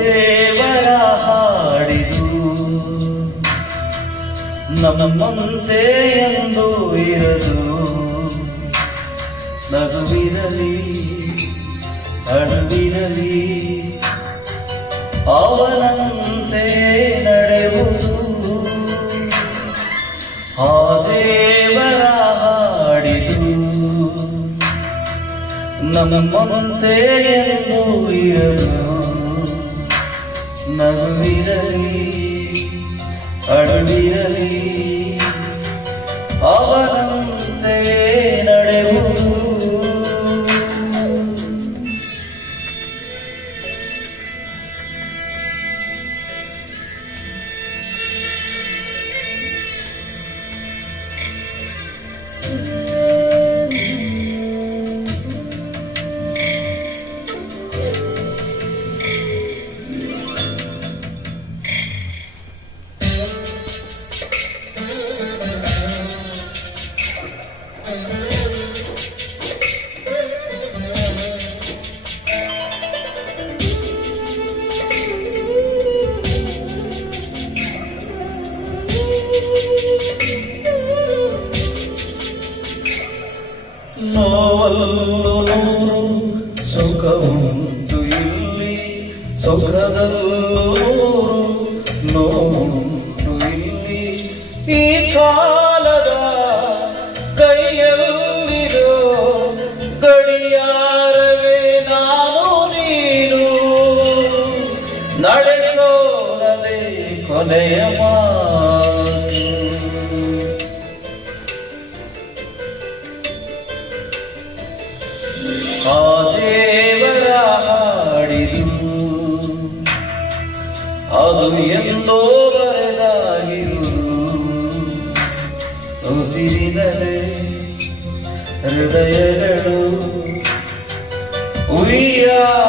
ದೇವರ ಹಾಡಿದು ನಮ್ಮಂತೆ ಎಂದು ಇರದು ನಗುವಿರಲಿ, ಅಣುವಿರಲಿ, ಅವನಂತೆ ನಡೆಯುವುದು ಆ ದೇವರ ಹಾಡಿದು ನಮ್ಮಂತೆ ಎಂದು ಇರದು ಸುಖದಲ್ಲೂ ನೂರು ನೋವುಂಟು ಇಲ್ಲಿ. ಈ ಕಾಲದ ಕೈಯಲ್ಲಿರೋ ಗಡಿಯಾರವೇ ನಾನು ನೀನು. ನಡೆಸೋರದೆ ಕೊನೆಯ ಮಾತು. ಅದು ಎಂದೋ ಬರೆದಾಗಿರುವುದು ಉಸಿರಿನಲೆ ಹೃದಯಗಳು ಉಯ್ಯಾಲೆಯಾಗಿರುವುದು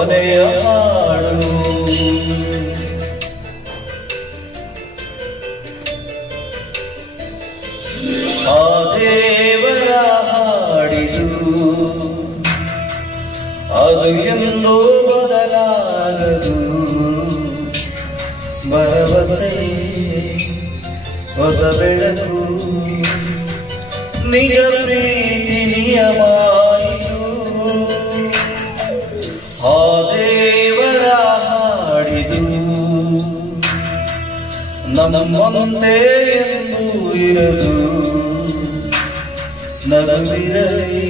ಕೊನೆಯ ಹಾಡು. ಆ ದೇವರ ಹಾಡಿದು ಅದು ಎಂದೋ ಬದಲಾಗದು. ಭರವಸೆ ಹೊಸ ಬೆಳಕು ನಿಜ ಪ್ರೀತಿ ನಿಯಮಾಯಿತು ನಮ್ಮಂತೆ ಎಂದು ಇರದು ನಗುವಿರಲಿ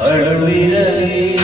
ಅಳುವಿರಲಿ